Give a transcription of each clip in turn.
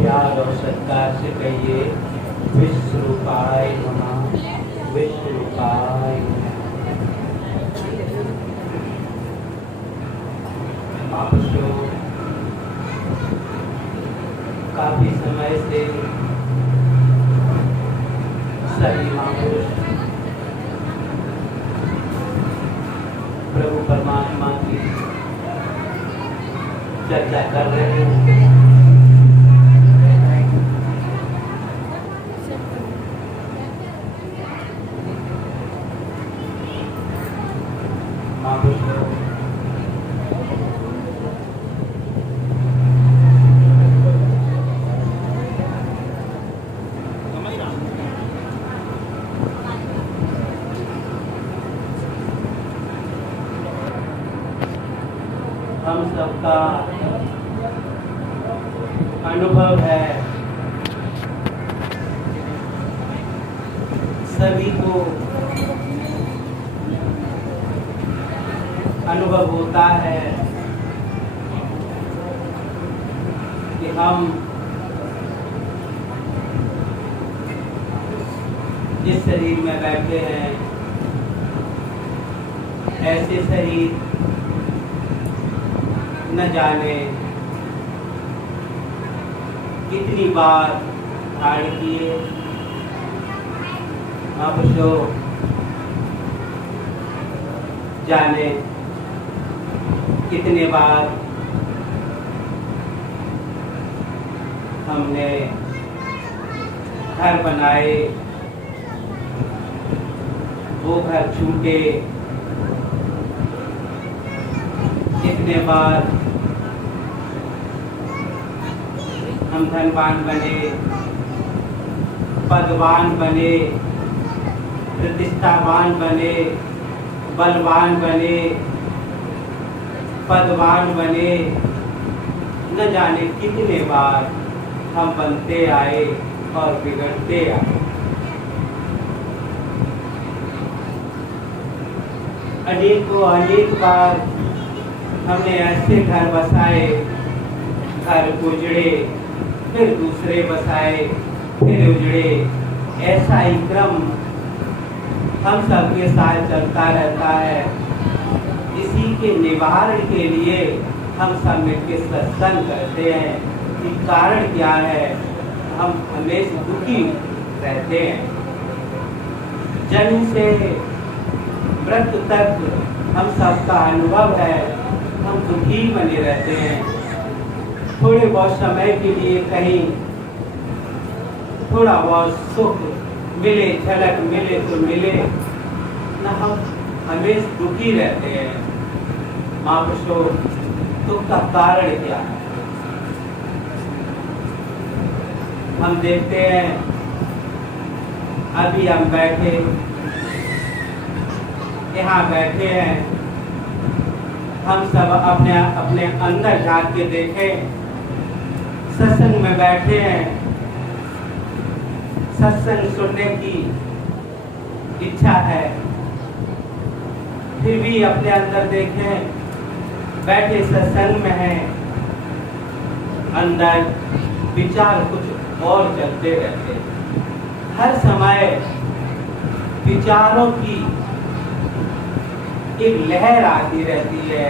प्यार और सत्कार से कहिए विश्वरूपाय नमः, विश्वरूपाय नमः। महापुरुषों, काफी समय से सभी महापुरुष प्रभु परमात्मा की चर्चा कर रहे हैं। हम सबका अनुभव है, सभी को अनुभव होता है कि हम जिस शरीर में बैठे हैं, ऐसे शरीर न जाने कितनी बार धारण किए। महापुरुषों, जाने कितने बार हमने घर बनाए, वो घर छूटे, कितने बार हम धनवान बने, पदवान बने, प्रतिष्ठावान बने, बलवान बने, पदवान बने, न जाने कितने बार हम बनते आए और बिगड़ते आए। अनेक बार हमने ऐसे घर बसाए, घर उजड़े, फिर दूसरे बसाए, फिर उजड़े। ऐसा ही क्रम हम सबके साथ चलता रहता है। इसी के निवारण के लिए हम सब मिलकर सत्संग करते हैं। कि कारण क्या है? हम हमेशा दुखी रहते हैं। जन्म से मृत्यु तक हम सबका अनुभव है, हम दुखी बने रहते हैं। थोड़े बहुत समय के लिए कहीं थोड़ा बहुत सुख मिले, झलक मिले तो मिले, न हम हमेशा दुखी रहते हैं। महापुरुषों, दुख का कारण क्या है? हम देखते हैं, अभी हम बैठे यहाँ बैठे हैं, हम सब अपने अपने अंदर झांक के देखें। सत्संग में बैठे हैं, सत्संग सुनने की इच्छा है, फिर भी अपने अंदर देखें, बैठे सत्संग में हैं, अंदर विचार कुछ और चलते रहते हैं। हर समय विचारों की एक लहर आती रहती है।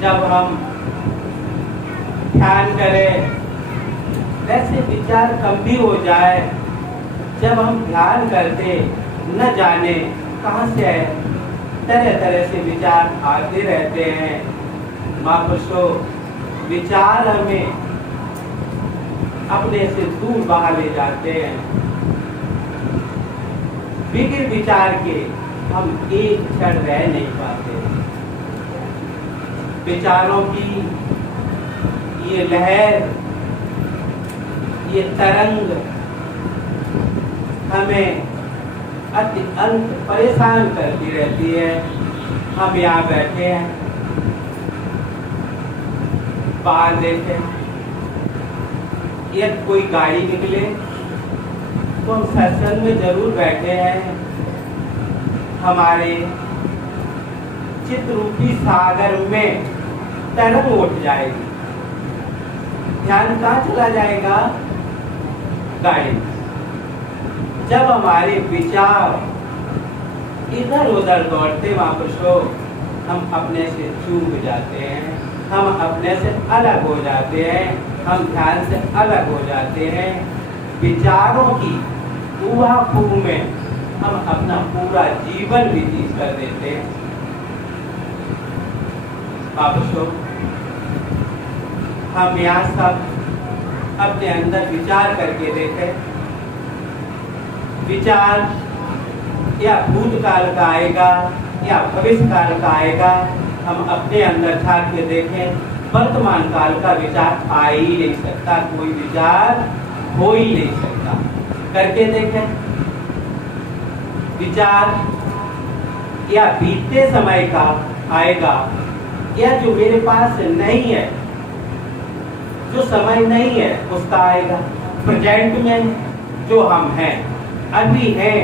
जब हम ध्यान करें, वैसे विचार कम भी हो जाए। जब हम ध्यान करते, न जाने कहाँ से तरह तरह से विचार आते रहते हैं। महापुरुषों, विचार हमें अपने से दूर बाहर ले जाते हैं। बिगर विचार के हम एक क्षण रह नहीं पाते। विचारों की ये लहर, ये तरंग हमें अत्यंत परेशान करती रहती है। हम यहाँ बैठे हैं, बाहर देखें, यदि कोई गाड़ी निकले तो हम सत्संग में जरूर बैठे हैं। हमारे चित्त रूपी सागर में तरंग उठ जाएगी। ध्यान कहाँ चला जाएगा? गाड़ी। जब हमारे विचार इधर उधर दौड़ते महापुरुषों, हम अपने से चूक जाते हैं, हम अपने से अलग हो जाते हैं, हम ध्यान से अलग हो जाते हैं। विचारों की ऊहा-फूह में हम अपना पूरा जीवन व्यतीत कर देते हैं। महापुरुषों, हम यहाँ सब अपने अंदर विचार करके देखें। विचार या भूतकाल का आएगा या भविष्य काल का आएगा, हम अपने अंदर झांक के देखें। वर्तमान काल का विचार आ ही नहीं सकता, कोई विचार हो ही नहीं सकता। करके देखें। विचार या बीते समय का आएगा या जो मेरे पास नहीं है, जो समय नहीं है उसका आएगा। प्रेजेंट में जो हम हैं, अभी हैं,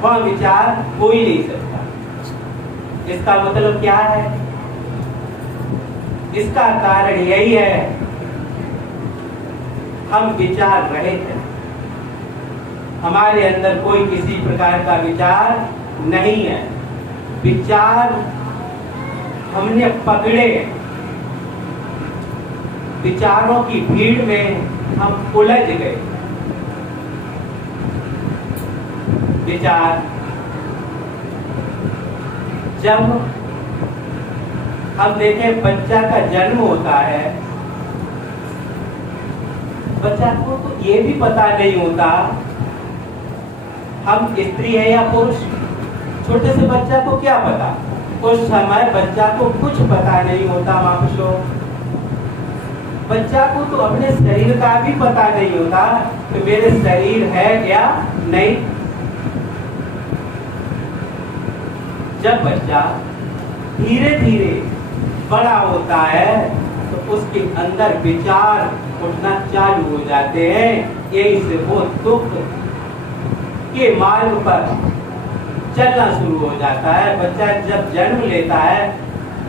वह विचार हो ही नहीं सकता। इसका मतलब क्या है? इसका कारण यही है, हम विचार रहे थे, हमारे अंदर कोई किसी प्रकार का विचार नहीं है। विचार हमने पकड़े, विचारों की भीड़ में हम उलझ गए। विचार जब हम देखें, बच्चा का जन्म होता है, बच्चा को तो ये भी पता नहीं होता हम स्त्री है या पुरुष। छोटे से बच्चा को क्या पता? उस समय बच्चा को कुछ पता नहीं होता महापुरुषों। बच्चा को तो अपने शरीर का भी पता नहीं होता कि मेरे शरीर है या नहीं। जब बच्चा धीरे धीरे बड़ा होता है तो उसके अंदर विचार उठना चालू हो जाते हैं। यही से वो दुख के मार्ग पर चलना शुरू हो जाता है। बच्चा जब जन्म लेता है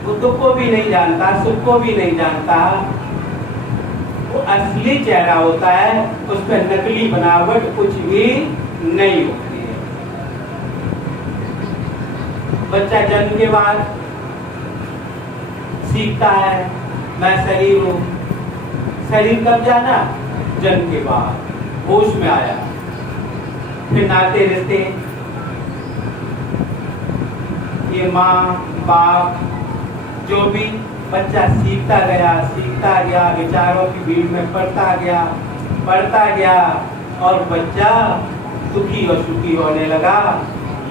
वो दुख को भी नहीं जानता, सुख को भी नहीं जानता। वो असली चेहरा होता है, उस पर नकली बनावट कुछ भी नहीं होती है। बच्चा जन्म के बाद सीखता है मैं शरीर हूँ। शरीर कब जाना? जन्म के बाद, होश में आया। फिर नाते रिश्ते, ये माँ बाप, जो भी बच्चा सीखता गया, विचारों की भीड़ में पढ़ता गया और बच्चा दुखी और सुखी होने लगा।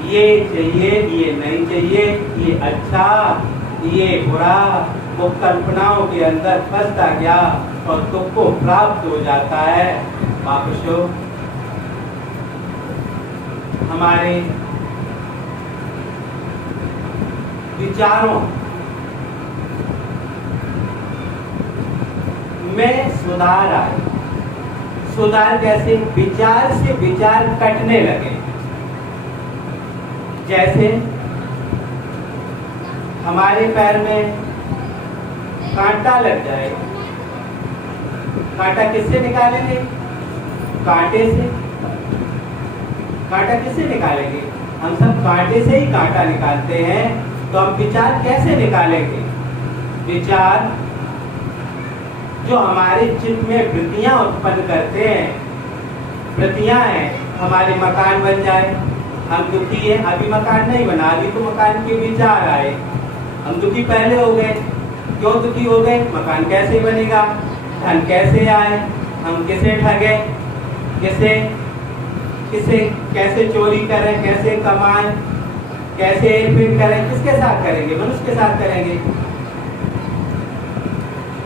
ये चाहिए, ये नहीं चाहिए, ये अच्छा, ये बुरा, वो कल्पनाओं के अंदर फंसता गया और दुख को प्राप्त हो जाता है। महापुरुषों, हमारे विचारों में सुधार आए। सुधार कैसे? विचार से विचार कटने लगे। जैसे हमारे पैर में कांटा लग जाए, कांटा किससे निकालेंगे? कांटे से। कांटा किससे निकालेंगे? हम सब कांटे से ही कांटा निकालते हैं। तो हम विचार कैसे निकालेंगे? विचार जो हमारे चित्त में वृत्तियां उत्पन्न करते हैं, वृत्तियां हैं। हमारे मकान बन जाए, हम दुखी है, अभी मकान नहीं बना, अभी तो मकान के विचार आए, हम दुखी पहले हो गए। क्यों दुखी हो गए? मकान कैसे बनेगा, धन कैसे आए, हम किसे ठगे, कैसे चोरी करें, कैसे कमाएं, कैसे हेरफेर करें, किसके साथ करेंगे? मनुष्य के साथ करेंगे।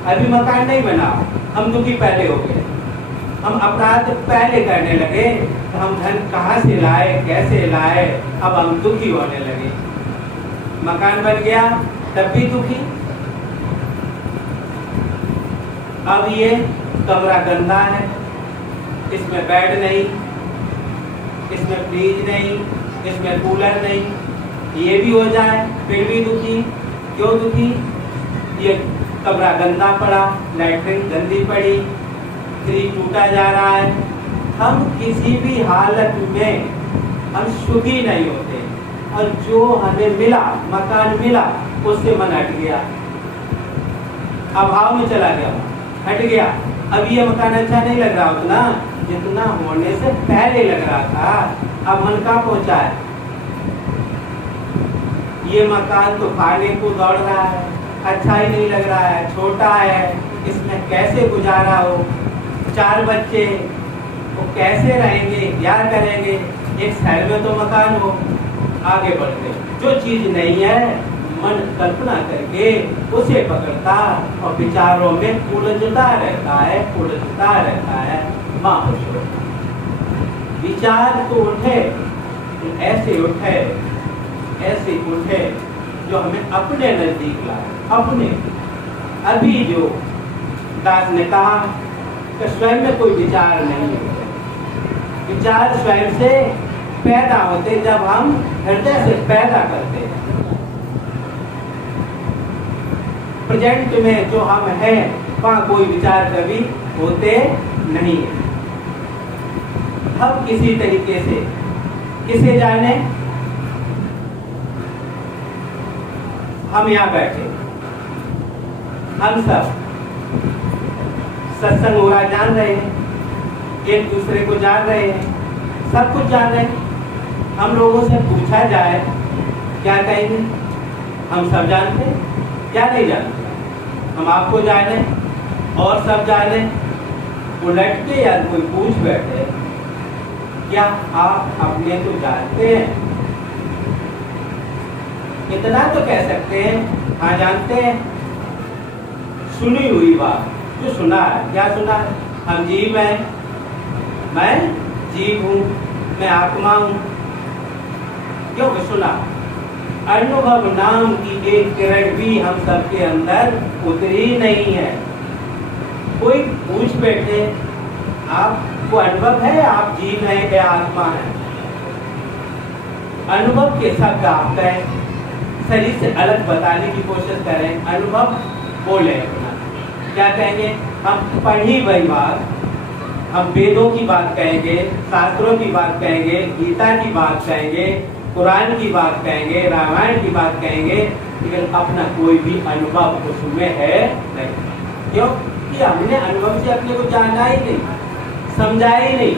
अभी मकान नहीं बना, हम दुखी पहले हो गए, हम अपराध पहले करने लगे, तो हम धन कहाँ से लाए, कैसे लाए, अब हम दुखी होने लगे। मकान बन गया तब भी दुखी। अब ये कमरा गंदा है, इसमें बेड नहीं, इसमें फ्रिज नहीं, इसमें कूलर नहीं, ये भी हो जाए फिर भी दुखी। क्यों दुखी? ये कमरा गंदा पड़ा, लैट्रिन गंदी पड़ी, फ्रिज टूटा जा रहा है, हम किसी भी हालत में हम सुखी नहीं होते। और जो हमें मिला, मकान मिला, उससे मन हट गया, अभाव में चला गया, हट गया। अब ये मकान अच्छा नहीं लग रहा उतना जितना होने से पहले लग रहा था। अब मन कहाँ पहुंचा है? ये मकान तो खाने को दौड़ रहा है, अच्छा ही नहीं लग रहा है, छोटा है, इसमें कैसे गुजारा हो, 4 बच्चे वो कैसे रहेंगे, क्या करेंगे। एक शहर में तो मकान हो, आगे बढ़ते। जो चीज नहीं है मन कल्पना करके उसे पकड़ता और विचारों में उलझता रहता है। महापुरुषों विचार तो उठे, ऐसे उठे जो हमें अपने नजदीक लाए, अपने। अभी जो दास ने कहा कि स्वयं में कोई विचार नहीं होते, विचार स्वयं से पैदा होते जब हम हृदय से पैदा करते हैं। प्रेजेंट में जो हम हैं वहाँ कोई विचार कभी होते नहीं है। हम किसी तरीके से किसे जाने, हम यहाँ बैठे, हम सब सत्संग हो रहा जान रहे हैं, एक दूसरे को जान रहे हैं, सब कुछ जान रहे हैं। हम लोगों से पूछा जाए क्या कहेंगे? हम सब जानते हैं, क्या नहीं जानते? हम आपको जाने और सब जाने, उलट के या कोई पूछ बैठे क्या आप अपने को जानते हैं? इतना तो कह सकते हैं, हाँ जानते हैं। सुनी हुई बात जो सुना है, क्या सुना है? हम जीव हैं, मैं जीव हूँ, मैं आत्मा हूँ। क्यों सुना? अनुभव नाम की एक किरण भी हम सबके अंदर उतरी नहीं है। कोई पूछ बैठे आपको अनुभव है, आप जीव हैं या आत्मा है? अनुभव के शब्द आप कहें, शरीर से अलग बताने की कोशिश करें, अनुभव बोले अपना, क्या कहेंगे? हम पढ़ी वही बात, हम वेदों की बात कहेंगे, शास्त्रों की बात कहेंगे, गीता की बात कहेंगे, कुरान की बात कहेंगे, रामायण की बात कहेंगे, लेकिन अपना कोई भी अनुभव उसमें है नहीं। क्यों? कि हमने अनुभव से अपने को जाना ही नहीं, समझा ही नहीं।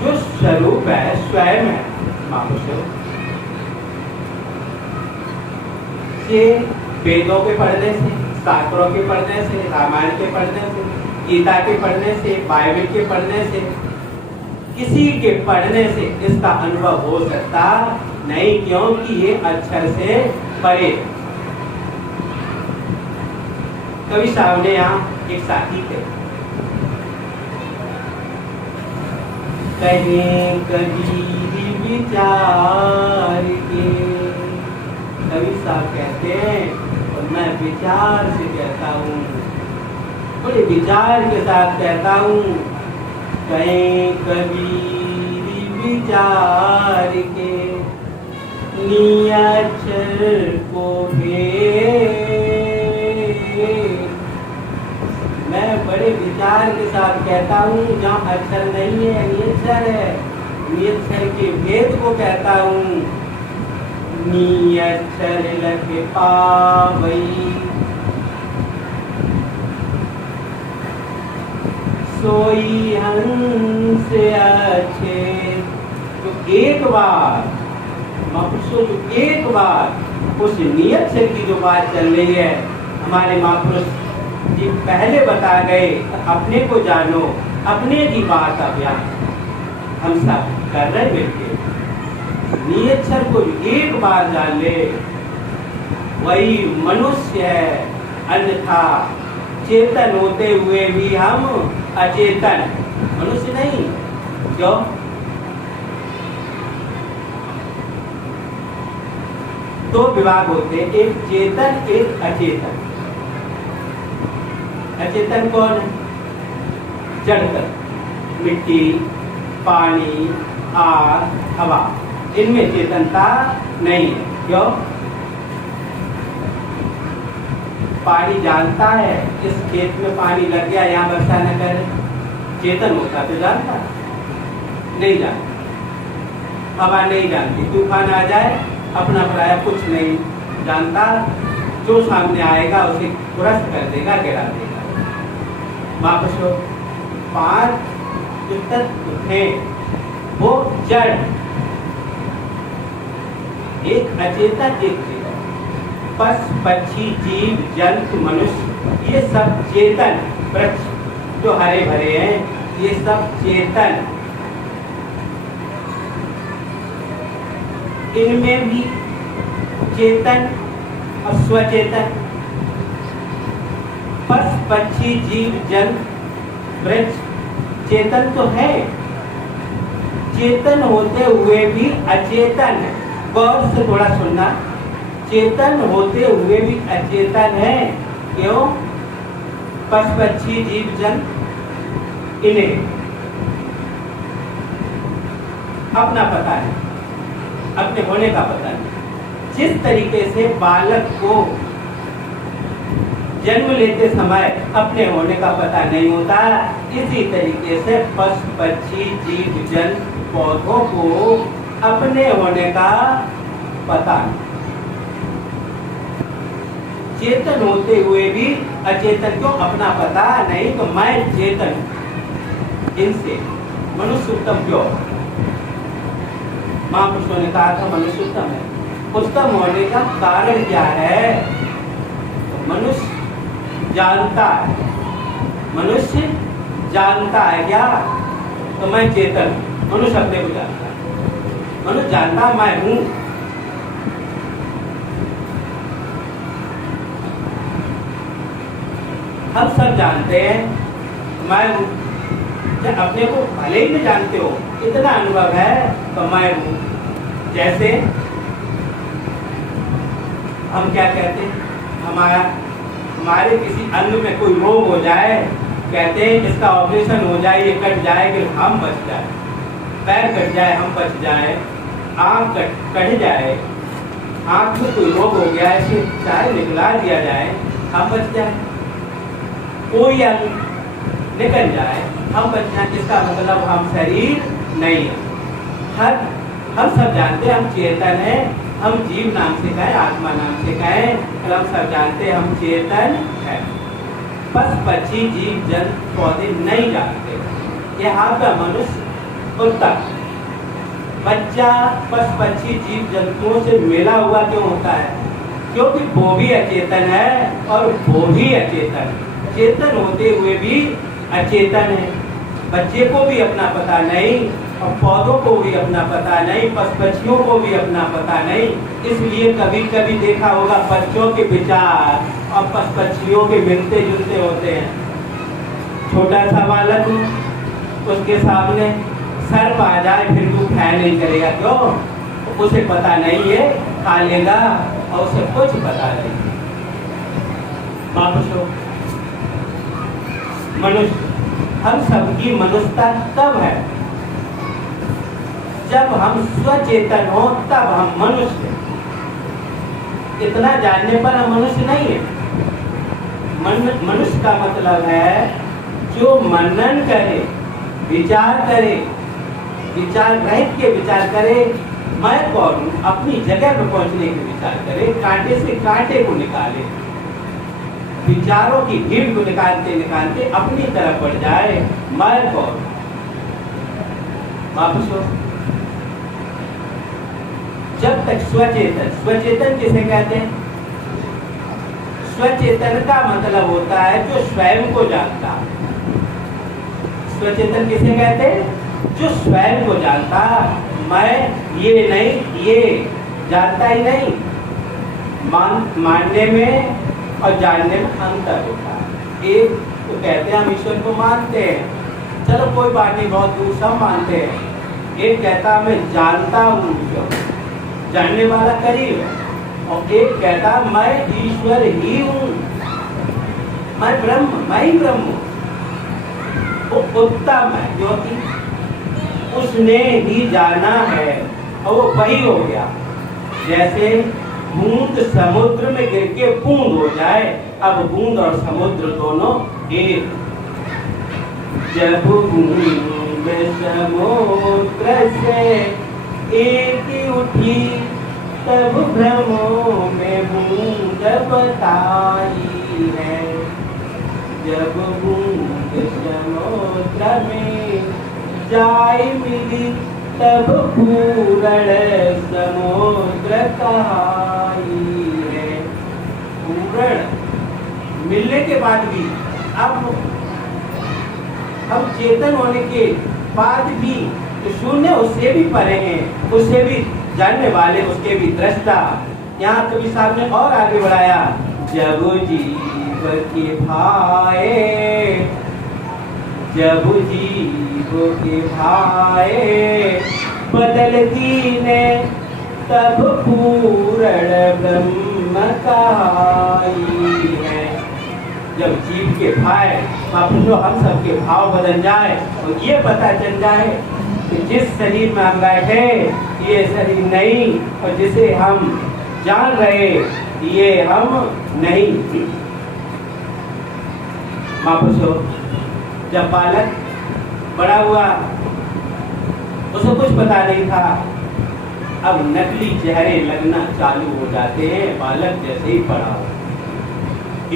जो स्वरूप है स्वयं है महापुरुषों। ये वेदों के पढ़ने से, शास्त्रों के पढ़ने से, रामायण के पढ़ने से, गीता के पढ़ने से, बाइबल के पढ़ने से, किसी के पढ़ने से इसका अनुभव हो सकता नहीं, क्योंकि ये अक्षर से परे। कवि साहब ने यहाँ एक साथी थे, कहीं कभी विचार के, कवि साहब कहते हैं और मैं विचार से कहता हूँ, बड़े विचार के साथ कहता हूँ, कहीं कभी विचार के नियक्षर को भेद। मैं बड़े विचार के साथ कहता हूँ, जहाँ अक्षर नहीं है नियक्षर है, नियक्षर के भेद को कहता हूँ। नियक्षर लग पावई सोई हंस अच्छे। तो एक बार महापुरुषों, जो एक बार उस नियक्षर की जो बात चल रही है, हमारे महापुरुष जी पहले बता गए, अपने को जानो, अपने की बात अब हम सब कर रहे मिलके। नियक्षर को एक बार जान ले, वही मनुष्य है, अन्यथा चेतन होते हुए भी हम अचेतन, मनुष्य नहीं। क्यों? दो विभाग होते हैं, एक चेतन, एक अचेतन। अचेतन कौन है? जड़ तत्व, मिट्टी, पानी, आग, हवा, इनमें चेतनता नहीं है। क्यों? पानी जानता है इस खेत में पानी लग गया, यहाँ वर्षा न करे, चेतन होता तो जानता, नहीं जानता। हवा नहीं जानती, तूफान आ जाए अपना पराया कुछ नहीं जानता, जो सामने आएगा उसे ग्रस्त कर देगा, गिरा देगा। वापस हो, 5 जो तत्व थे वो जड़, एक अचेतन एक चेतन, पशु पक्षी जीव जंतु मनुष्य ये सब चेतन, वृक्ष जो हरे भरे हैं ये सब चेतन, इनमें भी चेतन और स्वचेतन, पशु पक्षी जीव जंतु वृक्ष चेतन तो है, चेतन होते हुए भी अचेतन है। गौर से थोड़ा सुनना, चेतन होते हुए भी अचेतन है। क्यों? पशु पक्षी जीव जंतु इन्हें अपना पता है, अपने होने का पता है। जिस तरीके से बालक को जन्म लेते समय अपने होने का पता नहीं होता, इसी तरीके से पशु पक्षी जीव जंतु पौधों को अपने होने का पता नहीं। चेतन होते हुए भी अचेतन को अपना पता नहीं, तो मैं चेतन इनसे मनुष्य उत्तम क्यों? महापुरुषों ने कहा था मनुष्य उत्तम है। उत्तम होने का कारण क्या है? तो मनुष्य जानता है, मनुष्य जानता है क्या? तो मैं चेतन, मनुष्य अपने को जानता है, मनुष्य जानता मैं हूं। हम सब जानते हैं मैं हूं, जब अपने को भले ही नहीं जानते हो, इतना अनुभव है तो मैं हूं। जैसे हम क्या कहते हैं, हमारे किसी अंग में कोई रोग हो जाए, कहते हैं इसका ऑपरेशन हो जाए, ये कट जाए कि हम बच जाए, पैर कट जाए हम बच जाए, आँख कट जाए, आँख में कोई रोग हो गया है, चाहे निकला दिया जाए हम बच जाए, कोई अंग निकल जाए हम बच जाए, इसका मतलब हम शरीर नहीं है। हम सब जानते हैं हम चेतन है, हम जीव नाम से कहें, आत्मा नाम से कहें, हम सब जानते हैं हम चेतन है। पशु पक्षी जीव जंतु पौधे नहीं जानते। यहाँ पे मनुष्य उत्तम, बच्चा पशु पक्षी जीव जंतुओं से मिला हुआ क्यों होता है? क्योंकि वो भी अचेतन है और वो भी अचेतन, चेतन होते हुए भी अचेतन है। बच्चे को भी अपना पता नहीं और पौधों को भी अपना पता नहीं, पशु पक्षियों को भी अपना पता नहीं। इसलिए कभी कभी देखा होगा बच्चों के विचार और पशु पक्षियों के मिलते जुलते होते हैं। छोटा सा बालक उसके सामने सर्प आ जाए फिर वो खाया नहीं करेगा, क्यों? उसे पता नहीं है, खा लेगा और उसे कुछ पता नहीं। मनुष्य, हम सबकी मनुष्यता तब है जब हम स्वचेतन हो, तब हम मनुष्य। इतना जानने पर हम मनुष्य नहीं है। मनुष्य का मतलब है जो मनन करे, विचार करे, विचार रहित के विचार करे, मैं कौन हूँ, अपनी जगह पर पहुंचने के विचार करे, कांटे से कांटे को निकाले, विचारों की भीड़ को निकालते निकालते अपनी तरफ बढ़ जाए, मैं कौन। वापस हो, जब तक स्वचेतन, स्वचेतन किसे कहते हैं? स्वचेतन का मतलब होता है जो स्वयं को जानता। स्वचेतन किसे कहते हैं? जो स्वयं को जानता। मैं ये नहीं, ये जानता ही नहीं। मानने में और जानने में अंतर होता है। एक तो कहते हैं हम ईश्वर को मानते हैं, चलो कोई बात नहीं, बहुत दूर सब मानते हैं। एक कहता मैं जानता हूँ, जानने वाला करीब है, और एक कहता मैं ईश्वर ही हूँ, मैं ब्रह्म, मैं ही ब्रह्म हूँ। वो उत्तम है क्योंकि उसने ही जाना है और वो वही हो गया। जैसे बूंद समुद्र में गिर के बूंद हो जाए, अब बूंद और समुद्र दोनों एक। जब बूंद समुद्र से एक उठी, तब भ्रमों में बूंद बताई है। जब बूंद समुद्र में जाई मिली, तब पूर्ण समुद्र कहाई है। पूर्ण मिलने के बाद भी, अब हम चेतन होने के बाद भी तो शून्य उससे भी परे हैं, उससे भी जानने वाले, उसके भी दृष्टा। यहाँ कवि साहब ने और आगे बढ़ाया, जब जीव के भाए, जब जीव के भाए बदलती ने, तब पूर्ण ब्रह्म कहाई है। जब जीव के भाई जो हम सबके भाव बदल जाए और ये पता चल जाए कि जिस शरीर में हम बैठे ये शरीर नहीं, और जिसे हम जान रहे ये हम नहीं। महापुरुषों, जब बालक बड़ा हुआ उसे कुछ पता नहीं था, अब नकली चेहरे लगना चालू हो जाते हैं बालक जैसे ही बड़ा हो।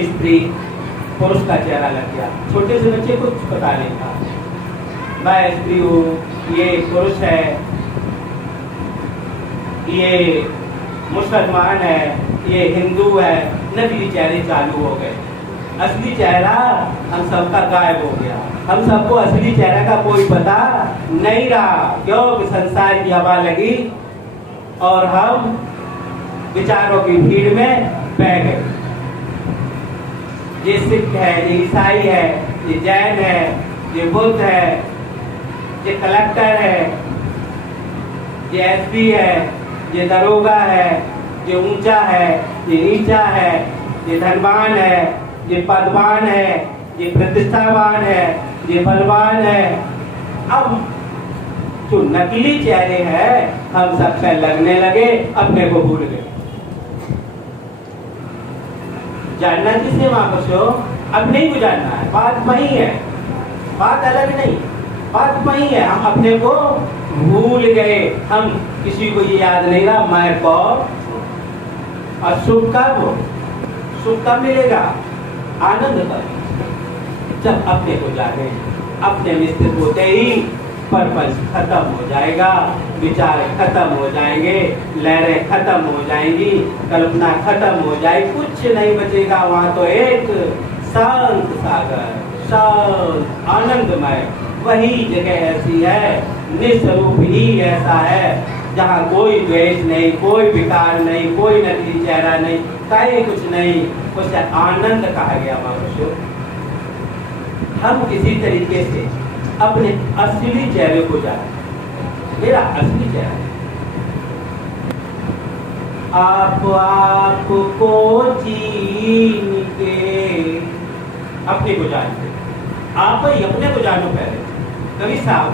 स्त्री पुरुष का चेहरा लग गया, छोटे से बच्चे को कुछ पता नहीं था, मैं स्त्री हूँ, ये पुरुष है, ये मुसलमान है, ये हिंदू है। नकली चेहरे चालू हो गए, असली चेहरा हम सबका गायब हो गया। हम सबको असली चेहरे का कोई पता नहीं रहा, क्योंकि संसार की हवा लगी और हम विचारों की भीड़ में बह गए। ये सिख है, ये ईसाई है, ये जैन है, ये बुद्ध है, ये कलेक्टर है, ये एसपी है, ये दरोगा है, ये ऊंचा है, ये नीचा है, ये धनवान है, ये पदवान है, ये प्रतिष्ठावान है, ये बलवान है। अब जो नकली चेहरे हैं हम सब पे लगने लगे, अपने को भूल गए। जानना किसे महापुरुषों? अपने को जानना है, बात वही है, बात अलग नहीं, बात वही है। हम अपने को भूल गए, हम किसी को ये याद नहीं रहा मैं कौन। और सुख कब मिलेगा? आनंद कब? जब अपने को जाने, अपने में स्थित होते ही पर्पस खत्म हो जाएगा, विचार खत्म हो जाएंगे, लहरें खत्म हो जाएंगी, कल्पना खत्म हो जाएगी, कुछ नहीं बचेगा। वहाँ तो एक शांत सागर, शांत आनंदमय, वही जगह ऐसी है, निस्वरूप ही ऐसा है जहाँ कोई द्वेष नहीं, कोई विकार नहीं, कोई नकली चेहरा नहीं, कहीं कुछ नहीं, उसे आनंद कहा गया। मनुष्य हम किसी तरीके से अपने असली चेहरे को जाने, मेरा असली चेहरा आपको चीन के अपने को जानते, आप ही अपने को जानो। पहले कवि साहब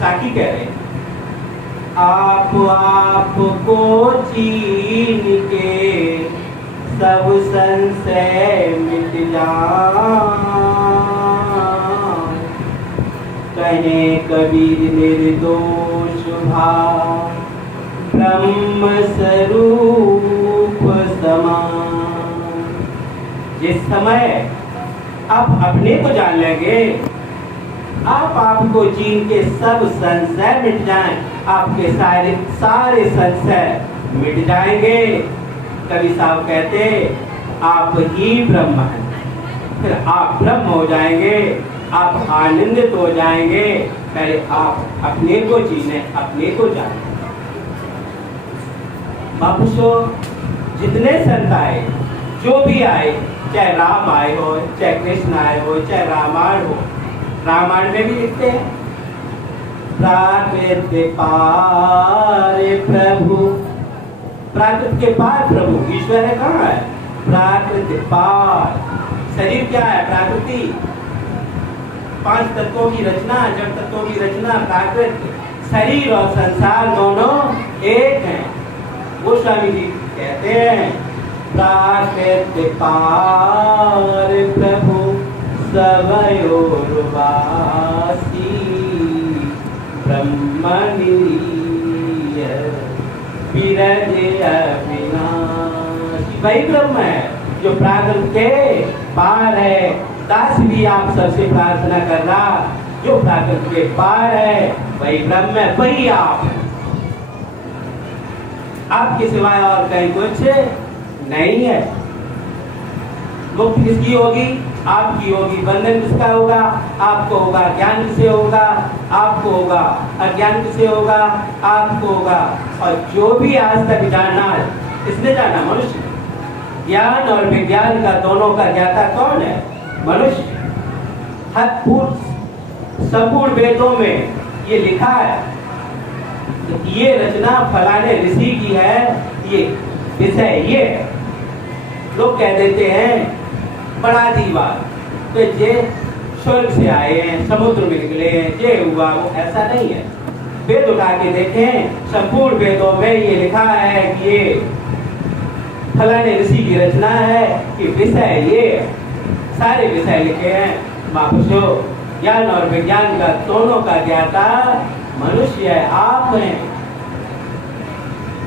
साकी कह रहे हैं, आपको चीन के सब संशय मिट जाए, कहे कबीर निर्दोष भाव ब्रह्म स्वरूप समान। जिस समय आप अपने को जान लेंगे, आप आपको चीन के सब संशय मिट जाएं, आपके सारे संशय मिट जाएंगे। कवि साहब कहते आप ही ब्रह्म हैं, फिर आप ब्रह्म हो जाएंगे, आप आनंदित हो जाएंगे। पहले आप अपने को जीने, अपने को जाने। बापुसो जितने संत आए, जो भी आए, चाहे राम आए हो, चाहे कृष्ण आए हो, चाहे रामायण हो, रामायण में भी लिखते हैं प्राकृत पार प्रभु, प्राकृत के पार प्रभु ईश्वर है। कहाँ है? प्राकृत पार। शरीर क्या है? प्रकृति, 5 तत्वों की रचना, जड़ तत्वों की रचना प्राकृत। शरीर और संसार दोनों एक हैं। वो स्वामी जी कहते हैं प्राकृत पार प्रभु सबयोर वासी ब्रह्मनीय विरज अविनाशी। वही ब्रह्म है जो प्राकृत के पार है। दास भी आप सबसे प्रार्थना कर रहा, जो प्राकृत के पार है वही ब्रह्म है, वही आप है। आपके सिवाय और कहीं कुछ नहीं है। मुक्ति किसकी होगी? आपकी होगी। बंधन किसका होगा? आपको होगा। ज्ञान किसे होगा? आपको होगा। अज्ञान किसे होगा? आपको होगा। और जो भी आज तक जाना है, किसने जाना? मनुष्य। ज्ञान और विज्ञान का दोनों का ज्ञाता कौन है? मनुष्य। हर पूर्व संपूर्ण वेदों में ये लिखा है, ये रचना फलाने ऋषि की है, ये विषय ये है। लोग कह देते हैं बड़ा दीवार तो ये स्वर्ग से आए हैं, समुद्र में निकले हैं, ये हुआ, वो ऐसा नहीं है। वेद उठा के देखें, संपूर्ण वेदों में ये लिखा है कि ये फलाने ऋषि की रचना है, कि विषय ये है। सारे विषय लिखे हैं। महापुरुषों, ज्ञान और विज्ञान का दोनों का ज्ञाता मनुष्य है, आप हैं।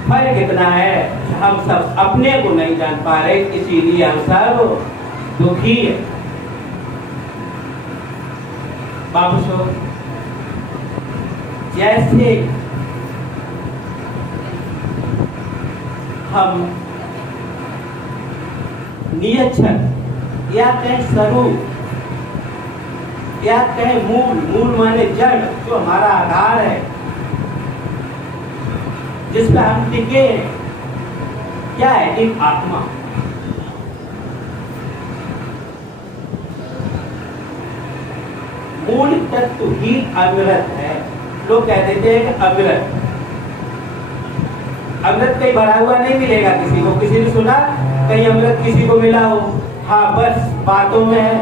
फर्क इतना है हम सब अपने को नहीं जान पा रहे, इसीलिए हम सब दुखी है। बाबूसो, जैसे हम नियच्छर या कहें स्वरूप या कहें मूल, मूल माने जड़, जो हमारा आधार है, जिस पर हम टिके हैं, क्या है? एक आत्मा। मूल तत्व ही अमृत है। लोग कह देते हैं कि अमृत कहीं भरा हुआ नहीं मिलेगा किसी को। किसी ने सुना कहीं अमृत किसी को मिला हो? हाँ, बस बातों में है,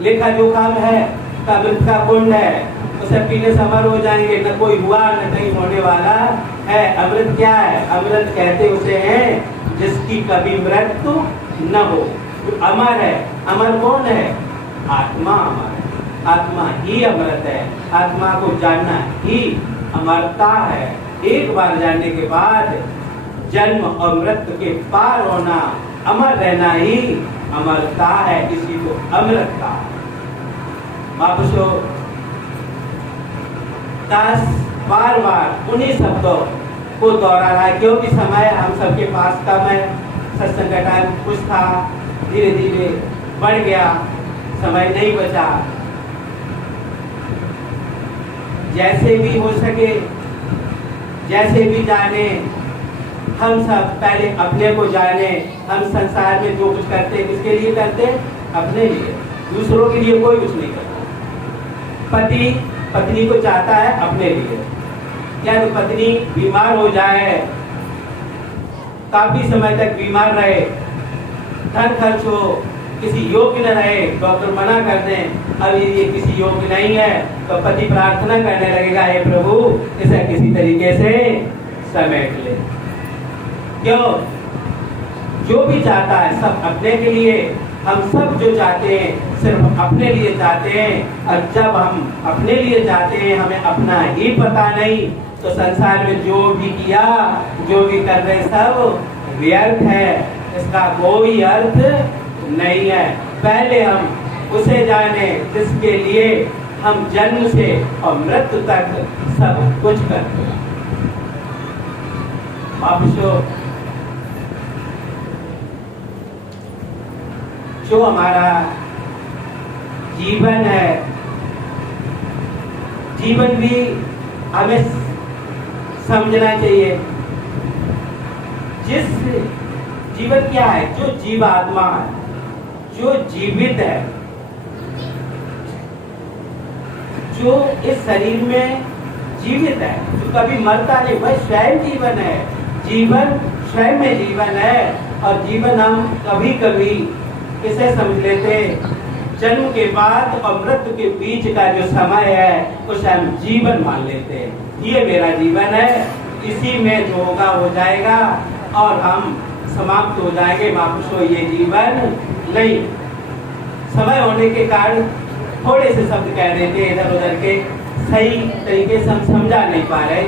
लेखा जोखा है, अमृत का कुंड है, उसे पीने से अमर हो जाएंगे। न कोई हुआ न कहीं होने वाला है। अमृत क्या है? अमृत कहते उसे हैं जिसकी कभी मृत्यु न हो, अमर है। अमर कौन है? आत्मा अमर है। आत्मा ही अमृत है। आत्मा को जानना ही अमरता है। एक बार जानने के बाद जन्म और मृत्यु के पार होना, अमर रहना ही अमरता है। इसी को अमृतता। महापुरुषों, दास बार बार उन्हीं शब्दों को दोहरा रहा है, क्योंकि समय हम सबके पास कम है। सत्संग का टाइम कुछ था, धीरे धीरे बढ़ गया, समय नहीं बचा। जैसे भी हो सके, जैसे भी जाने, हम सब पहले अपने को जाने। हम संसार में जो कुछ करते हैं किसके लिए करते? अपने लिए। दूसरों के लिए कोई कुछ नहीं करता। पति पत्नी को चाहता है अपने लिए। क्या तो पत्नी बीमार हो जाए, काफी समय तक बीमार रहे, धन खर्च हो, किसी योग्य न रहे, डॉक्टर मना कर दें अब ये किसी योग्य नहीं है, तो पति प्रार्थना करने लगेगा, हे प्रभु इसे किसी तरीके से समेट ले। क्यों? जो भी चाहता है सब अपने के लिए। हम सब जो चाहते हैं सिर्फ अपने लिए चाहते हैं। और जब हम अपने लिए चाहते हैं, हमें अपना ही पता नहीं, तो संसार में जो भी किया, जो भी कर रहे सब व्यर्थ है। इसका कोई अर्थ नहीं है। पहले हम उसे जाने जिसके लिए हम जन्म से और मृत्यु तक सब कुछ करते हैं। महापुरुषों, जो हमारा जीवन है, जीवन भी हमें समझना चाहिए। जिस जीवन क्या है? जो जीवात्मा है, जो जीवित है, जो इस शरीर में जीवित है, जो कभी मरता नहीं, वह स्वयं जीवन है। जीवन स्वयं में जीवन है। और जीवन हम कभी कभी किसे समझ लेते? जन्म के बाद और मृत्यु के बीच का जो समय है उसे हम जीवन मान लेते हैं। ये मेरा जीवन है, इसी में जो होगा हो जाएगा। और हम समाप्त हो जाएंगे। महापुरुषों, ये जीवन नहीं। समय होने के कारण थोड़े से शब्द कह देते इधर उधर के, सही तरीके से हम समझा नहीं पा रहे,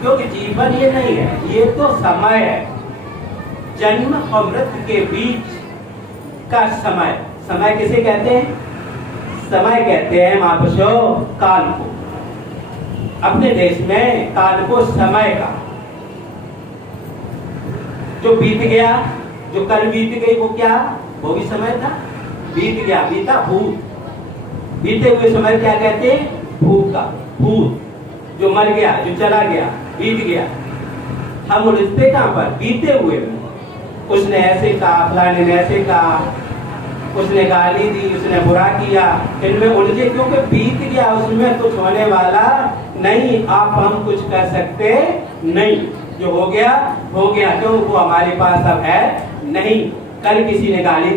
क्योंकि जीवन ये नहीं है, ये तो समय है। जन्म और मृत्यु के बीच का समय। समय किसे कहते हैं? समय कहते हैं महापुरुषों काल को। अपने देश में काल को समय का, जो बीत गया, जो कल बीत गई वो क्या? वो भी समय था। बीत गया, बीता भूत। बीते हुए समय क्या कहते हैं? भूत का। भूत जो मर गया, जो चला गया, बीत गया। हम उलझते कहां पर? बीते हुए में। उसने ऐसे कहा, फलाने ने ऐसे कहा, उसने गाली दी, उसने बुरा किया, इनमें उलझे क्योंकि बीत गया, उसमें कुछ होने वाला नहीं। आप हम कुछ कर सकते नहीं। जो हो गया हो गया, क्यों? वो हमारे पास अब है नहीं। कल किसी ने गाली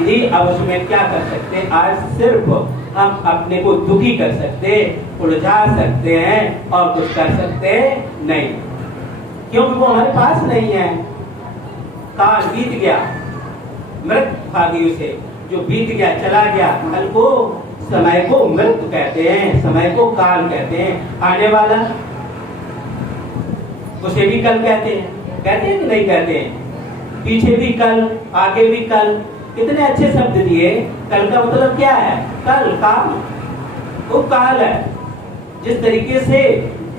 दी, अब उसमें क्या कर सकते? आज सिर्फ हम अपने को दुखी कर सकते, उलझा सकते हैं और कुछ कर सकते नहीं, क्योंकि वो हमारे पास नहीं है। काल बीत गया, मृत भागी उसे, जो बीत गया, चला गया। कल को, समय को मृत्यु कहते हैं, समय को काल कहते हैं। आने वाला उसे भी कल कहते हैं कि नहीं कहते हैं? पीछे भी कल, आगे भी कल। कितने अच्छे शब्द दिए। कल का मतलब क्या है? कल, काल। वो काल है। जिस तरीके से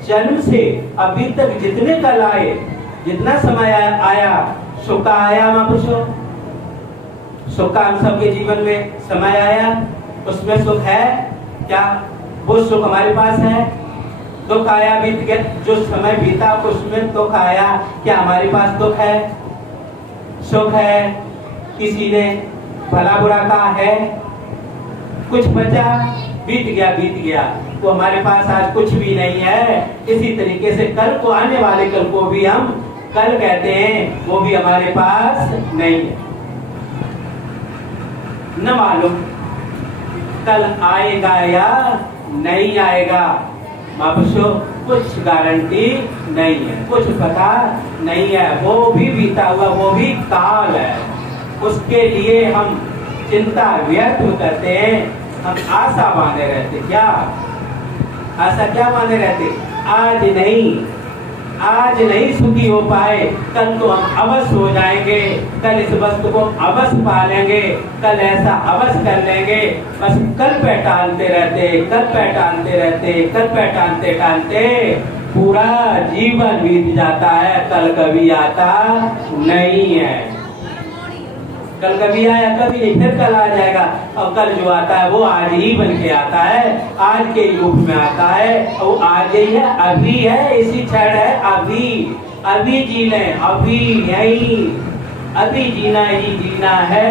जन्म से अभी तक जितने कल आए, जितना समय आया, सुख का आया महापुरुषों। सुख का हम सबके जीवन में समय आया, उसमें सुख है क्या? वो सुख हमारे पास है। दुख आया, बीत गया, जो समय बीता उसमें दुख आया, क्या हमारे पास दुख है? सुख है? किसी ने भला बुरा कहा है? कुछ बचा? बीत गया, वो हमारे पास आज कुछ भी नहीं है। इसी तरीके से कल को, आने वाले कल को भी हम कल कहते हैं, वो भी हमारे पास नहीं है। न मालूम कल आएगा या नहीं आएगा। महापुरुषों, कुछ गारंटी नहीं है, कुछ पता नहीं है। वो भी बीता हुआ, वो भी काल है। उसके लिए हम चिंता व्यर्थ करते हैं, हम आशा बांधे रहते। क्या आशा? क्या बांधे रहते? आज नहीं सुखी हो पाए, कल तो हम अवश्य हो जाएंगे, कल इस वस्तु को अवश्य पालेंगे, कल ऐसा अवश्य कर लेंगे। बस कल पे टालते रहते पूरा जीवन बीत जाता है, कल कभी आता नहीं है। कल कभी आया, कभी नहीं, फिर कल आ जाएगा। और कल जो आता है वो आज ही बन के आता है, आज के रूप में आता है। वो आज ही है, अभी है, इसी क्षण है, अभी जी लें, अभी यही, अभी जीना ही जीना है।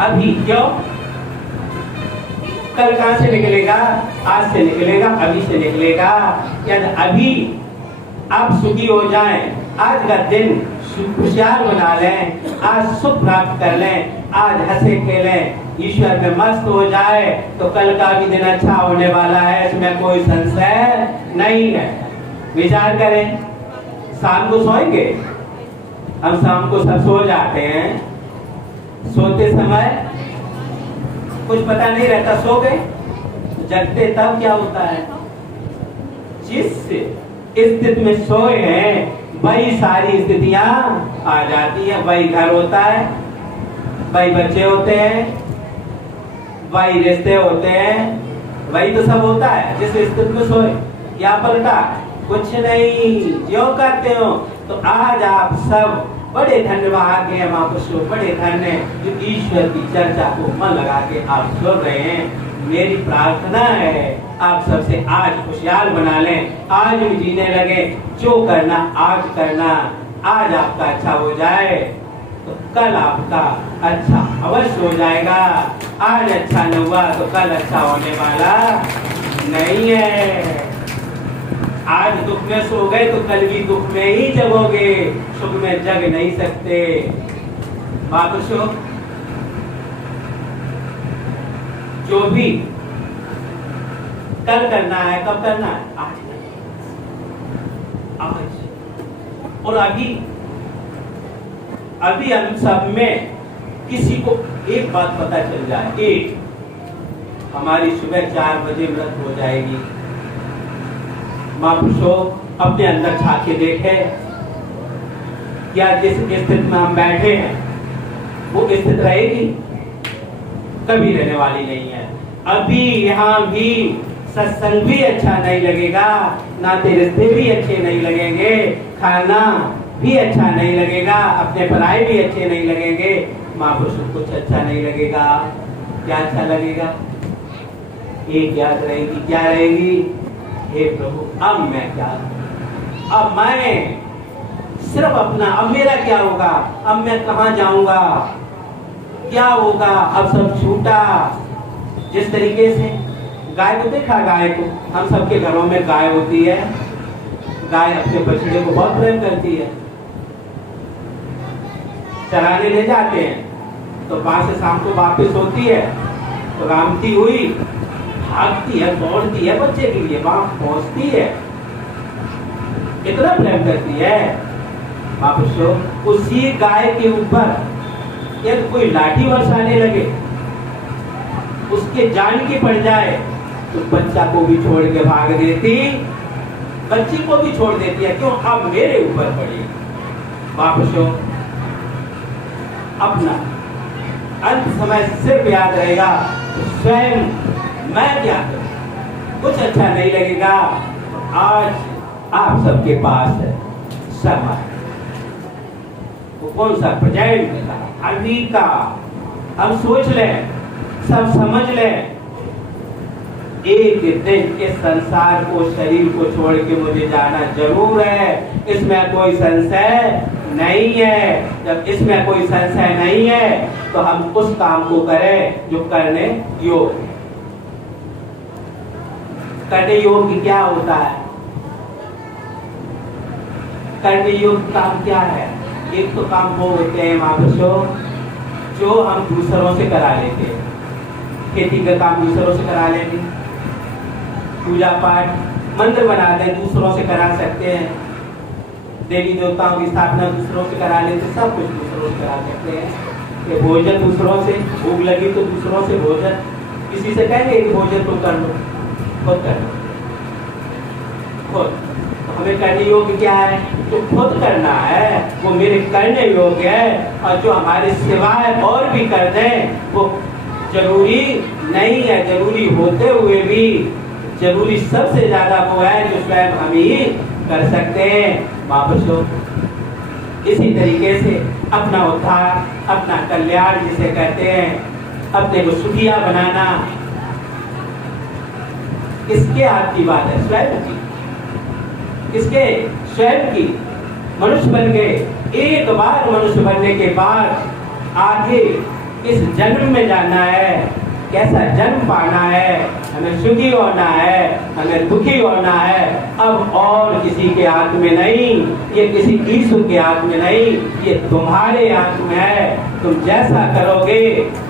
अभी क्यों? कल कहां से निकलेगा? आज से निकलेगा, अभी से निकलेगा। यदि अभी आप सुखी हो जाएं, आज का दिन खुशहाल बना लें, आज सुख प्राप्त कर लें, आज हंसे खेलें, ईश्वर में मस्त हो जाए, तो कल का भी दिन अच्छा होने वाला है, इसमें कोई संशय नहीं है। विचार करें, शाम को सोएंगे, हम शाम को सब सो जाते हैं, सोते समय कुछ पता नहीं रहता, सो गए, जगते तब क्या होता है? जिस स्थिति में सोए हैं वही सारी स्थितियां आ जाती है। वही घर होता है, वही बच्चे होते हैं, वही रिश्ते होते हैं, वही तो सब होता है जिस स्थिति में सोए। या पलटा कुछ नहीं, जो करते हो। तो आज आप सब बड़े धन्यवाद हैं महापुरुषों, बड़े धन्य जो ईश्वर की चर्चा को मन लगा के आप सुन रहे हैं। मेरी प्रार्थना है आप सबसे आज खुशहाल बना लें, आज भी जीने लगे, जो करना आज करना, आज आपका अच्छा हो जाए तो कल आपका अच्छा अवश्य हो जाएगा। आज अच्छा न हुआ तो कल अच्छा होने वाला नहीं है। आज दुख में सो गए तो कल भी दुख में ही जगोगे, सुख में जग नहीं सकते। महापुरुषों, जो भी कल करना है, कब करना है? आज। और अभी हम सब में किसी को एक बात पता चल जाए, एक हमारी सुबह 4 बजे मृत हो जाएगी, महापुरुषों अपने अंदर झांके देखे, क्या जिस स्थिति में हम बैठे हैं वो स्थिति रहेगी? कभी रहने वाली नहीं है। अभी यहाँ भी सत्संग भी अच्छा नहीं लगेगा, नाते रिश्ते भी अच्छे नहीं लगेंगे, खाना भी अच्छा नहीं लगेगा, अपने पढ़ाई भी अच्छे नहीं लगेंगे, महापुरुषों कुछ अच्छा नहीं लगेगा। क्या अच्छा लगेगा? एक याद रहेगी, क्या रहेगी? हे प्रभु, अब मैं क्या, अब मैं सिर्फ अपना, अब मेरा क्या होगा, अब मैं कहाँ जाऊंगा, क्या होगा, अब सब छूटा। जिस तरीके से गाय को देखा, गाय को हम सबके घरों में गाय होती है, गाय अपने बछड़े को बहुत प्रेम करती है, चराने ले जाते हैं तो 5 से शाम को वापस होती है, तो रामती हुई भागती है, दौड़ती है, बच्चे के लिए वहां पहुंचती है, इतना प्रेम करती है। महापुरुषों, उसी गाय के ऊपर यदि कोई लाठी बरसाने लगे, उसके जान की पड़ जाए, तो बच्चा को भी छोड़ के भाग देती, बच्ची को भी छोड़ देती है, क्यों? अब मेरे ऊपर पड़ी। महापुरुषों, अपना अंत समय सिर्फ याद रहेगा तो स्वयं मैं क्या करूं, कुछ अच्छा नहीं लगेगा। आज आप सबके पास है समय, वो कौन सा? प्रेजेंट का, अभी का। हम सोच लें, सब समझ लें, एक दिन इस संसार को, शरीर को छोड़ के मुझे जाना जरूर है, इसमें कोई संशय नहीं है। जब इसमें कोई संशय नहीं है तो हम उस काम को करें जो करने योग्य। करने योग्य क्या होता है? करने योग्य काम क्या है? एक तो काम वो होते हैं महापुरुषों जो हम दूसरों से करा लेते हैं, खेती का काम दूसरों से करा लेंगे, पूजा पाठ, मंदिर बना दें, दूसरों से करा सकते हैं, देवी देवताओं की स्थापना दूसरों से करा लेते, सब कुछ दूसरों से करा सकते हैं। ये भोजन दूसरों से, भूख लगी तो दूसरों से भोजन, किसी से कहेंगे कि भोजन तो कर लो, खुद कर लो, खुद। तो हमें करने योग्य क्या है? जो खुद करना है वो मेरे करने योग्य है, और जो हमारे सिवाय और भी कर दें वो जरूरी नहीं है। जरूरी होते हुए भी जरूरी सबसे ज्यादा वो है जो स्वयं हम ही कर सकते हैं। महापुरुषों, इसी तरीके से अपना उद्धार, अपना कल्याण जिसे कहते हैं, अपने को सुखिया बनाना, किसके हाथ की बात है? स्वयं की। किसके? स्वयं की। मनुष्य बन गए, एक बार मनुष्य बनने के बाद आगे इस जन्म में जाना है, कैसा जन्म पाना है, हमें सुखी होना है, हमें दुखी होना है, अब और किसी के हाथ में नहीं, ये किसी ईश्वर के हाथ में नहीं, ये तुम्हारे हाथ में है। तुम जैसा करोगे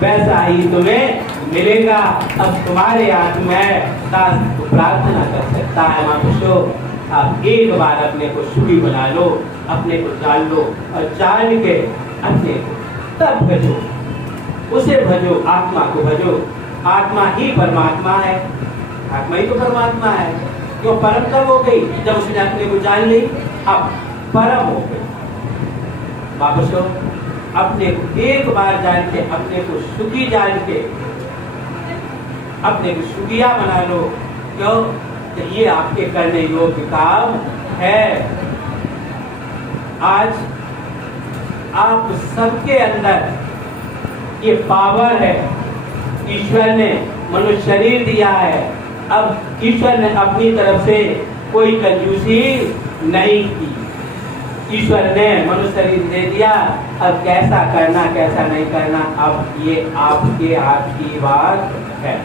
वैसा ही तुम्हें मिलेगा, अब तुम्हारे हाथ में है। तो प्रार्थना कर सकता है महापुरुषों, आप एक बार अपने को सुखी बना लो, अपने को जान लो, और जान के अपने को तब भजो, उसे भजो, आत्मा को भजो। आत्मा ही परमात्मा है, आत्मा ही तो परमात्मा है। क्यों? परम कब हो गई? जब उसने अपने को जान ली, अब परम हो गई। महापुरुषों, अपने को एक बार जान के, अपने को सुखी जान के, अपने को सुखिया बना लो। क्यों? तो ये आपके करने योग्य काम है। आज आप सबके अंदर ये पावर है, ईश्वर ने मनुष्य शरीर दिया है। अब ईश्वर ने अपनी तरफ से कोई कंजूसी नहीं की, ईश्वर ने मनुष्य शरीर दे दिया। अब कैसा करना कैसा नहीं करना, अब ये आपके हाथ की बात है।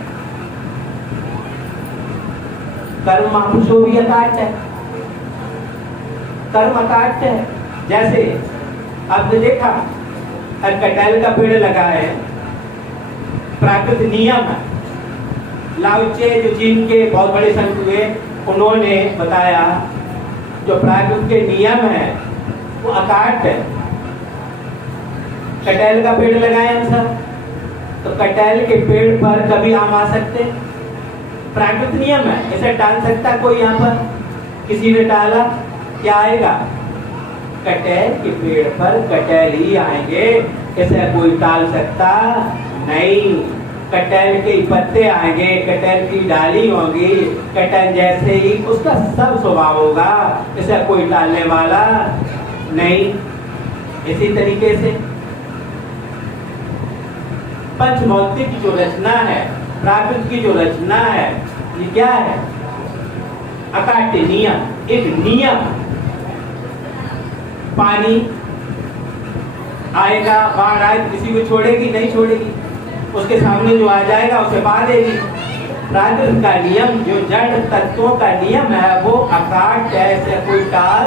कर्म महापुरुषों भी अकाट्य है, कर्म अकाट्य है। जैसे आपने देखा कटहल का पेड़ लगा है, प्राकृतिक नियम है। लाओ त्से जो चीन के बहुत बड़े संत हुए, उन्होंने बताया जो प्राकृतिक के नियम है वो अकाट है। कटहल का पेड़ लगाए हम सब, तो कटहल के पेड़ पर कभी आम आ सकते? प्राकृतिक नियम है, इसे टाल सकता कोई? यहाँ पर किसी ने टाला? क्या आएगा? कटहल के पेड़ पर कटहल ही आएंगे, इसे कोई टाल सकता नहीं। कटहल के पत्ते आएंगे, कटहल की डाली होगी, कटहल जैसे ही उसका सब स्वभाव होगा, इसे कोई टालने वाला नहीं। इसी तरीके से पंचभौतिक की जो रचना है, प्राकृतिक की जो रचना है, ये क्या है? अकाट्य नियम, एक नियम। पानी आएगा, बाढ़ आए, किसी को छोड़ेगी? नहीं छोड़ेगी। उसके सामने जो आ जाएगा उसे बहा देगी। प्राकृतिक का नियम, जो जड़ तत्वों का नियम है, वो अकाट्य है, इसे कोई टाल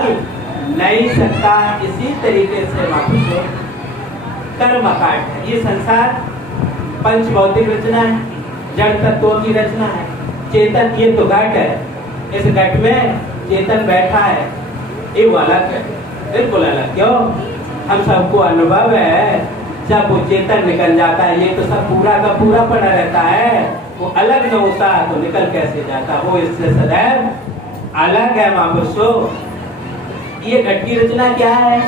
नहीं सकता। इसी तरीके से वापस कर्म अकाट्य है। ये संसार पंचभौतिक रचना है, जड़ तत्वों की रचना है। चेतन ये तो घट है, इस घट में चेतन बैठा है, ये वो अलग है, बिल्कुल अलग। क्यों? हम सबको अनुभव है, जब वो चेतन निकल जाता है, ये तो सब पूरा का पूरा पड़ा रहता है, वो अलग न होता तो निकल कैसे जाता? वो इससे सदैव अलग है महापुरुषों। ये घट की रचना क्या है?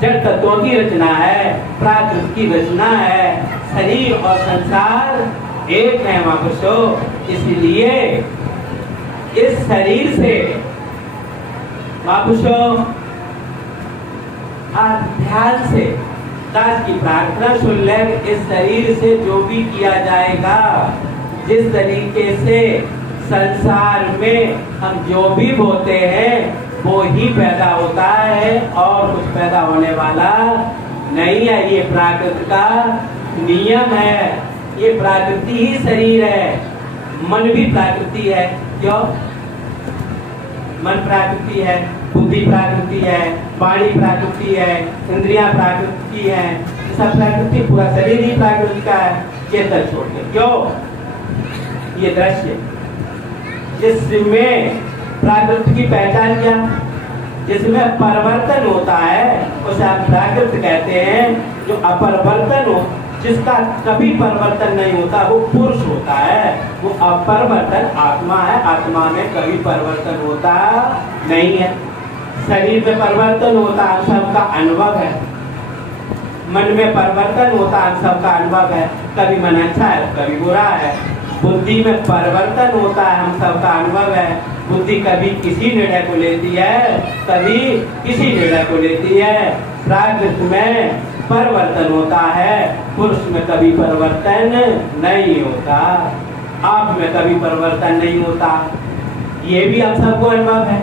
जड़ तत्वों की रचना है, प्राकृतिक की रचना है। शरीर और संसार एक है महापुरुषों। इसलिए इस शरीर से महापुरुषों ध्यान से दास की प्रार्थना सुन ले। इस शरीर से जो भी किया जाएगा, जिस तरीके से संसार में हम जो भी बोते हैं वो ही पैदा होता है और कुछ पैदा होने वाला नहीं है। ये प्राकृतिक का नियम है, ये प्रकृति ही शरीर है। मन भी प्रकृति है। क्यों? मन प्रकृति है, बुद्धि प्रकृति है, वाणी प्रकृति है, इंद्रियां प्रकृति है, सब प्रकृति, पूरा शरीर ही प्रकृति का है, चेतन छोड़ के। क्यों? ये दृश्य जिसमें प्रकृति की पहचान क्या? जिसमें परिवर्तन होता है उसे आप प्राकृत कहते हैं। जो अपरिवर्तन हो, जिसका कभी परिवर्तन नहीं होता, वो पुरुष होता है। वो अपरिवर्तन आत्मा है, आत्मा में कभी परिवर्तन होता नहीं है। शरीर में परिवर्तन होता हम सबका अनुभव है, मन में परिवर्तन होता हम सबका अनुभव है, कभी मन अच्छा है कभी बुरा है। बुद्धि में परिवर्तन होता है हम सबका अनुभव है। बुद्धि कभी किसी निर्णय को लेती है, कभी किसी निर्णय को लेती है। प्राकृत में परिवर्तन होता है, पुरुष में कभी परिवर्तन नहीं होता, आप में कभी परिवर्तन नहीं होता। ये भी हम सबको अनुभव है।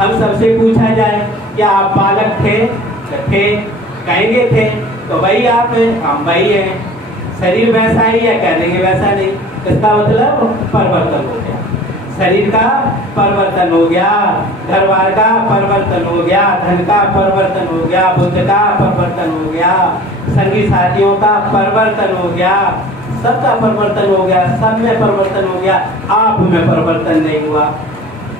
हम सबसे पूछा जाए क्या आप बालक थे? थे, कहेंगे थे, तो वही आप हैं, हम वही हैं। शरीर वैसा ही है, कह देंगे वैसा नहीं। इसका मतलब परिवर्तन हो गया, शरीर का परिवर्तन हो गया, घर बार का परिवर्तन हो गया, धन का परिवर्तन हो गया, बुद्ध का परिवर्तन हो गया, संगी साथियों का परिवर्तन हो गया, सबका परिवर्तन हो गया, सब में परिवर्तन हो गया। आप में परिवर्तन नहीं हुआ।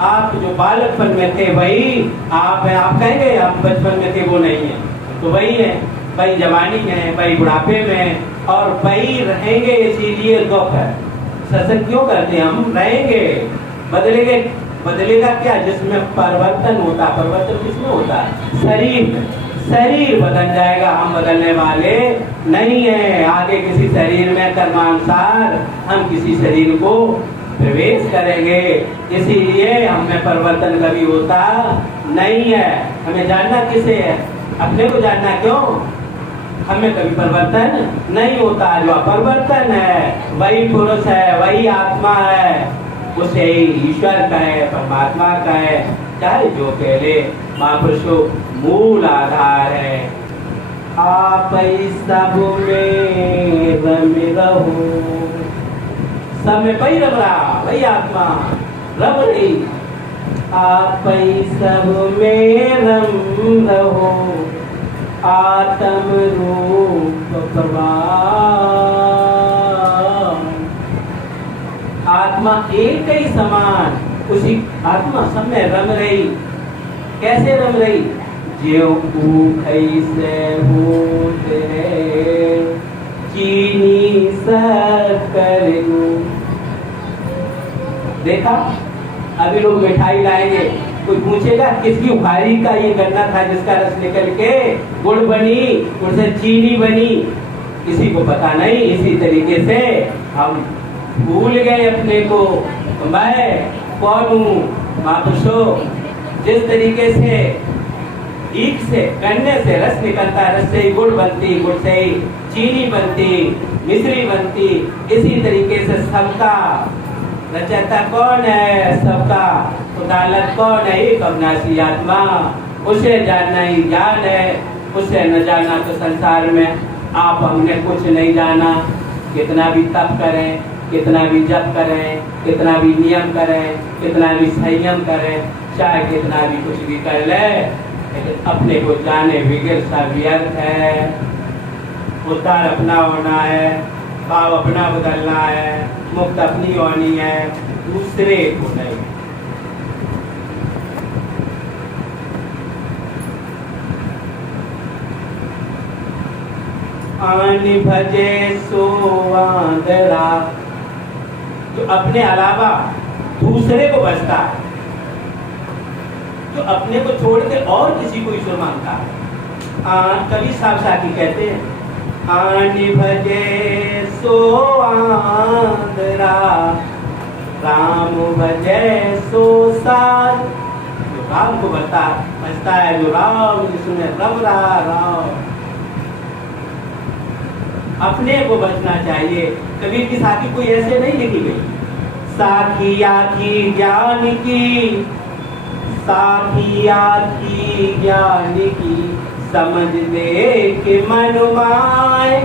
आप जो बालकपन में थे वही आप हैं। आप कहेंगे आप बचपन में थे, वो नहीं है, तो वही है, वही जवानी में, वही बुढ़ापे में, और वही रहेंगे। इसीलिए दुख है। सत्संग क्यों करते हैं? हम रहेंगे, बदलेंगे। बदलेगा क्या? जिसमें परिवर्तन होता। परिवर्तन किसमें होता? शरीर में। शरीर बदल जाएगा, हम बदलने वाले नहीं है। आगे किसी शरीर में कर्मानुसार हम किसी शरीर को प्रवेश करेंगे। इसीलिए हमें परिवर्तन कभी होता नहीं है। हमें जानना किसे है? अपने को जानना। क्यों? हमें कभी परिवर्तन नहीं होता। जो परिवर्तन है वही पुरुष है, वही आत्मा है, उसे ईश्वर कहे, परमात्मा कहे, चाहे जो पहले महापुरुषों मूल आधार है। आप सब में रम रहो, सब में वही रम रहा, वही आत्मा रम रही। आप सब में रम रहो, आत्म रूप प्रवाह। आत्मा एक ही समान, उसी आत्मा सब में रम रही। कैसे रम रही? ज्यों ऊखई से होत है चीनी शक्कर गुड़। देखा, अभी लोग मिठाई लाएंगे, कोई पूछेगा किसकी उखारी का ये गन्ना था जिसका रस निकल के गुड़ बनी, उससे चीनी बनी, किसी को पता नहीं। इसी तरीके से हम भूल गए अपने को, मैं कौन हूँ। महापुरुषों, जिस तरीके से ईख से, गन्ने से रस निकलता है, रस से ही गुड़ बनती, गुड़ से ही चीनी बनती, मिश्री बनती, इसी तरीके से सबका रचयिता कौन है, सबका उदालत कौन है, एक अविनाशी आत्मा। उसे जानना ही ज्ञान है, उसे न जाना तो संसार में आप हमने कुछ नहीं जाना। कितना भी तप करें, कितना भी जप करें, कितना भी नियम करें, कितना भी संयम करें, चाहे कितना भी कुछ भी कर ले, लेकिन अपने को जाने बगैर सब व्यर्थ है। उद्धार अपना होना है, भाव अपना बदलना है, मुक्त अपनी होनी है, दूसरे को नहीं। आन भजे सो आंधरा, जो अपने अलावा दूसरे को बचता है, जो अपने को छोड़ के और किसी को ईश्वर मानता है। कवि साहब साथी कहते हैं, आन भजे सो आंधरा, राम भजे सो साध। जो राम को बचता है, जो राम जिसमें रम रहा राम, अपने को बचना चाहिए। कबीर की साखी कोई ऐसे नहीं लिखी गई, साखी आखी ज्ञान की, साखी आखी ज्ञान की, समझ दे के मन माए,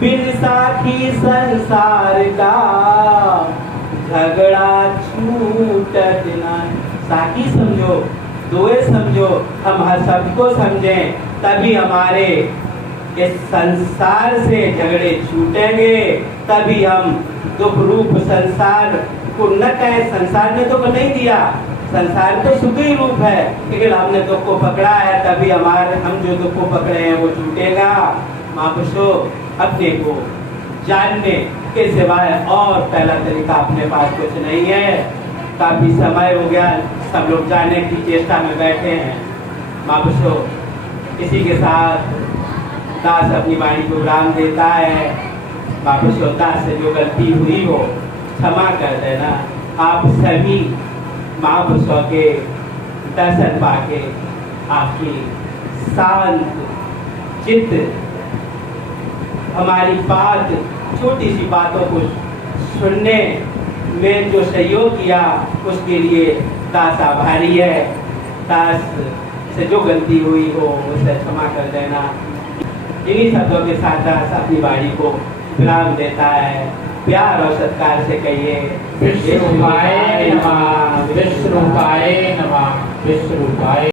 बिन साखी संसार का झगड़ा छूटत ना। साखी समझो, दोए समझो, हम हर सबको समझें, तभी हमारे इस संसार से झगड़े छूटेंगे, तभी हम दुख रूप संसार को न कहें। संसार ने दुख नहीं दिया, संसार तो सुख ही रूप है, लेकिन हमने दुख को पकड़ा है, तभी हम जो दुख को पकड़े हैं वो छूटेगा। महापुरुषों, अपने को जानने के सिवाय और पहला तरीका अपने पास कुछ नहीं है। काफी समय हो गया, सब लोग जानने की चेष्टा में बैठे हैं। महापुरुषों, इसी के साथ दास अपनी वाणी को विराम देता है। महापुरुषों, दास से जो गलती हुई हो क्षमा कर देना। आप सभी महापुरुषों के दर्शन पाके आपकी शांत चित्त हमारी बात, छोटी सी बातों को सुनने में जो सहयोग किया, उसके लिए दास आभारी है। दास से जो गलती हुई हो उसे क्षमा कर देना। इन्हीं शब्दों के साथ दास अपनी वाणी को विराम देता है। प्यार और सत्कार से कहिए, विश्वरूपाय नमः, विश्वरूपाय नमः, विश्वरूपाय।